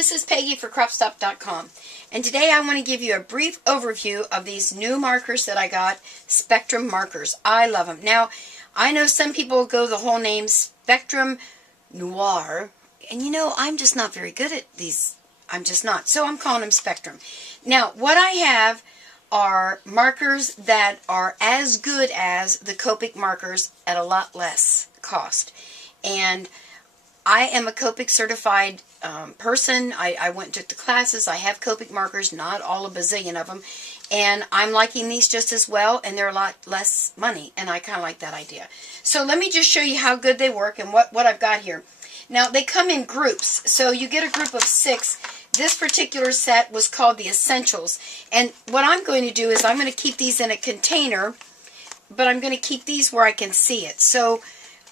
this is Peggy for Cropstop.com, and today I want to give you a brief overview of these new markers that I got, Spectrum markers. I love them. Now, I know some people go the whole name Spectrum Noir, and you know, I'm just not very good at these. I'm just not. So I'm calling them Spectrum. Now, what I have are markers that are as good as the Copic markers at a lot less cost. And I am a Copic certified person. I went and took the classes. I have Copic markers, not all a bazillion of them. And I'm liking these just as well, and they're a lot less money, and I kind of like that idea. So let me just show you how good they work and what I've got here. Now, they come in groups, so you get a group of 6. This particular set was called the Essentials, and what I'm going to do is I'm going to keep these in a container, but I'm going to keep these where I can see it. So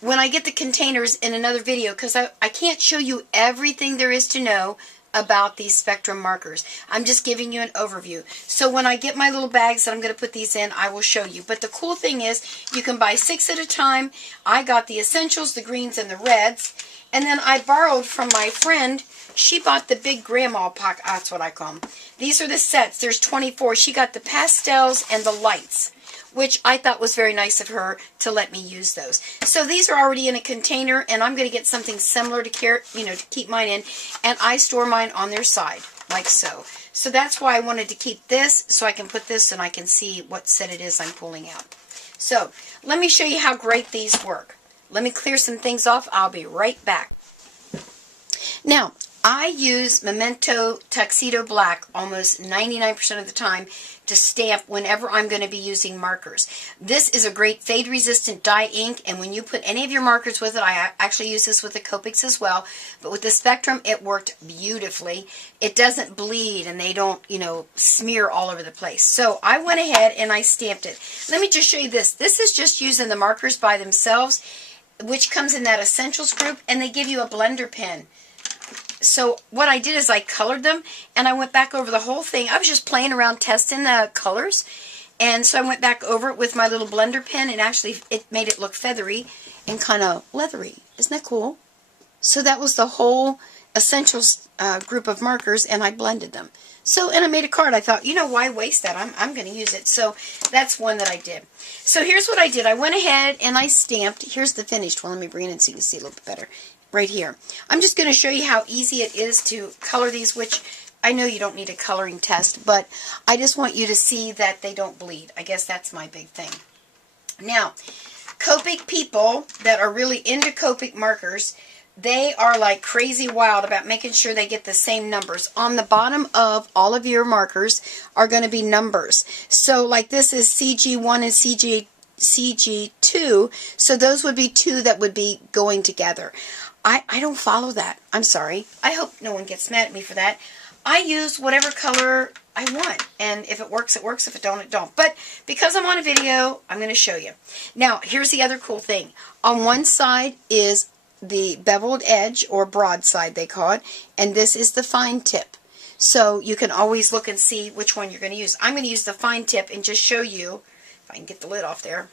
when I get the containers in another video, because I can't show you everything there is to know about these Spectrum markers. I'm just giving you an overview. So when I get my little bags that I'm going to put these in, I will show you. But the cool thing is you can buy 6 at a time. I got the Essentials, the greens, and the reds. And then I borrowed from my friend. She bought the big grandma pocket. That's what I call them. These are the sets. There's 24. She got the pastels and the lights, which I thought was very nice of her to let me use those. So these are already in a container, and I'm going to get something similar to to keep mine in, and I store mine on their side, like so. So that's why I wanted to keep this, so I can put this and I can see what set it is I'm pulling out. So let me show you how great these work. Let me clear some things off. I'll be right back. Now, I use Memento Tuxedo Black almost 99% of the time to stamp whenever I'm going to be using markers. This is a great fade-resistant dye ink, and when you put any of your markers with it, I actually use this with the Copics as well, but with the Spectrum, it worked beautifully. It doesn't bleed, and they don't, smear all over the place. So I went ahead and I stamped it. Let me just show you this. This is just using the markers by themselves, which comes in that Essentials group, and they give you a blender pen. So what I did is I colored them, and I went back over the whole thing. I was just playing around testing the colors, and so I went back over it with my little blender pen, and actually it made it look feathery and kind of leathery. Isn't that cool? So that was the whole Essentials group of markers, and I blended them. So, and I made a card. I thought, why waste that? I'm going to use it. So that's one that I did. So here's what I did. I went ahead and I stamped. Here's the finished one. Let me bring it in so you can see a little bit better. Right here. I'm just going to show you how easy it is to color these, which I know you don't need a coloring test, but I just want you to see that they don't bleed. I guess that's my big thing. Now, Copic people that are really into Copic markers, they are like crazy wild about making sure they get the same numbers. On the bottom of all of your markers are going to be numbers. So like this is CG1 and CG2, so those would be 2 that would be going together. I don't follow that. I'm sorry. I hope no one gets mad at me for that. I use whatever color I want, and if it works, it works. If it don't, it don't. But because I'm on a video, I'm going to show you. Now, here's the other cool thing. On one side is the beveled edge, or broadside they call it, and this is the fine tip. So you can always look and see which one you're going to use. I'm going to use the fine tip and just show you, if I can get the lid off there,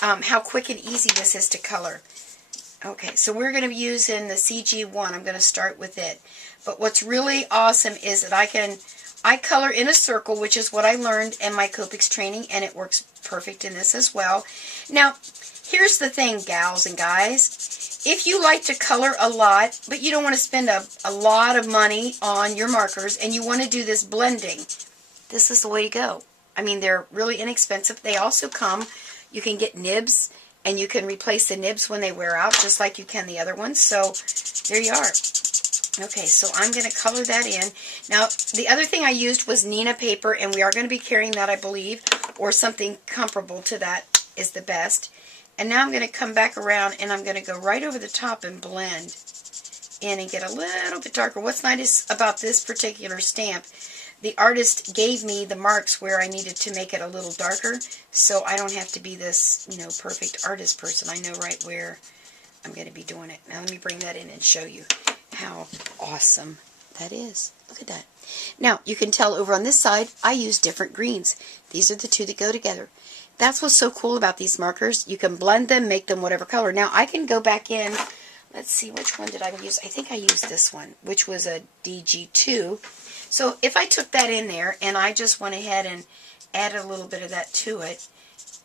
how quick and easy this is to color. Okay, so we're going to be using the CG1. I'm going to start with it. But what's really awesome is that I color in a circle, which is what I learned in my Copics training, and it works perfect in this as well. Now, here's the thing, gals and guys. If you like to color a lot, but you don't want to spend a lot of money on your markers, and you want to do this blending, this is the way to go. I mean, they're really inexpensive. They also come, you can get nibs, and you can replace the nibs when they wear out, just like you can the other ones. So there you are. Okay, so I'm going to color that in. Now, the other thing I used was Nina paper, and we are going to be carrying that, I believe, or something comparable to that is the best. And now I'm going to come back around, and I'm going to go right over the top and blend in and get a little bit darker. What's nice about this particular stamp, the artist gave me the marks where I needed to make it a little darker, so I don't have to be this, perfect artist person. I know right where I'm going to be doing it. Now let me bring that in and show you how awesome that is. Look at that. Now, you can tell over on this side, I use different greens. These are the 2 that go together. That's what's so cool about these markers. You can blend them, make them whatever color. Now, I can go back in let's see, which one did I use? I think I used this one, which was a DG2. So if I took that in there and I just went ahead and added a little bit of that to it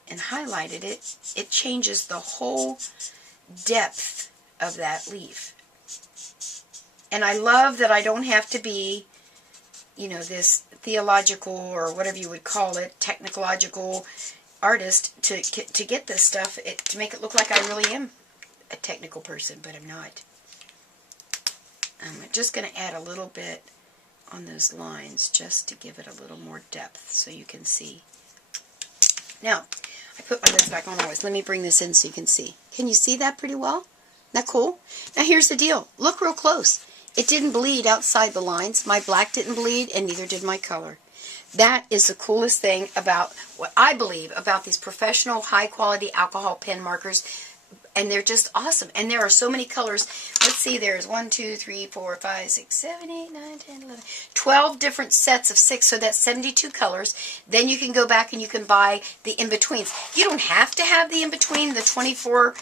and highlighted it, it changes the whole depth of that leaf. And I love that I don't have to be, you know, this theological or whatever you would call it, technological artist to get this stuff, to make it look like I really am a technical person, but I'm not. I'm just going to add a little bit on those lines just to give it a little more depth so you can see. Now, I put my lids back on always. Let me bring this in so you can see. Can you see that pretty well? Isn't that cool? Now here's the deal. Look real close. It didn't bleed outside the lines. My black didn't bleed, and neither did my color. That is the coolest thing about what I believe about these professional, high-quality alcohol pen markers. And they're just awesome. And there are so many colors. Let's see, there's 1, 2, 3, 4, 5, 6, 7, 8, 9, 10, 11, 12 different sets of 6. So that's 72 colors. Then you can go back and you can buy the in-betweens. You don't have to have the in-between, the 24,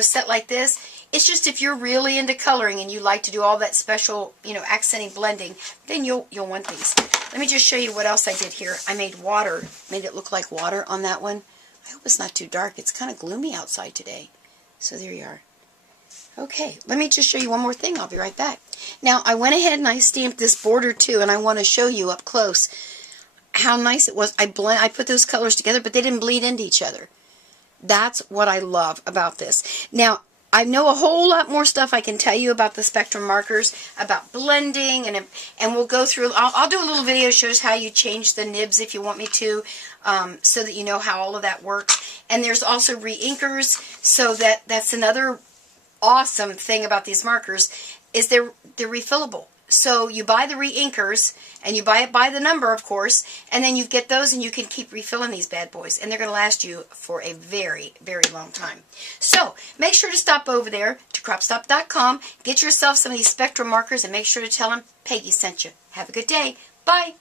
set like this. It's just if you're really into coloring and you like to do all that special, accenting blending, then you'll want these. Let me just show you what else I did here. I made water, made it look like water on that one. I hope it's not too dark. It's kind of gloomy outside today. So there you are. Okay, let me just show you one more thing. I'll be right back. Now, I went ahead and I stamped this border too, and I want to show you up close how nice it was. I put those colors together, but they didn't bleed into each other. That's what I love about this. Now, I know a whole lot more stuff I can tell you about the Spectrum markers, about blending, and we'll go through. I'll do a little video that shows how you change the nibs if you want me to, so that you know how all of that works. And there's also re-inkers, so that's another awesome thing about these markers, is they're refillable. So you buy the re-inkers, and you buy it by the number, of course, and then you get those and you can keep refilling these bad boys, and they're going to last you for a very, very long time. So make sure to stop over there to cropstop.com, get yourself some of these Spectrum markers, and make sure to tell them Peggy sent you. Have a good day. Bye.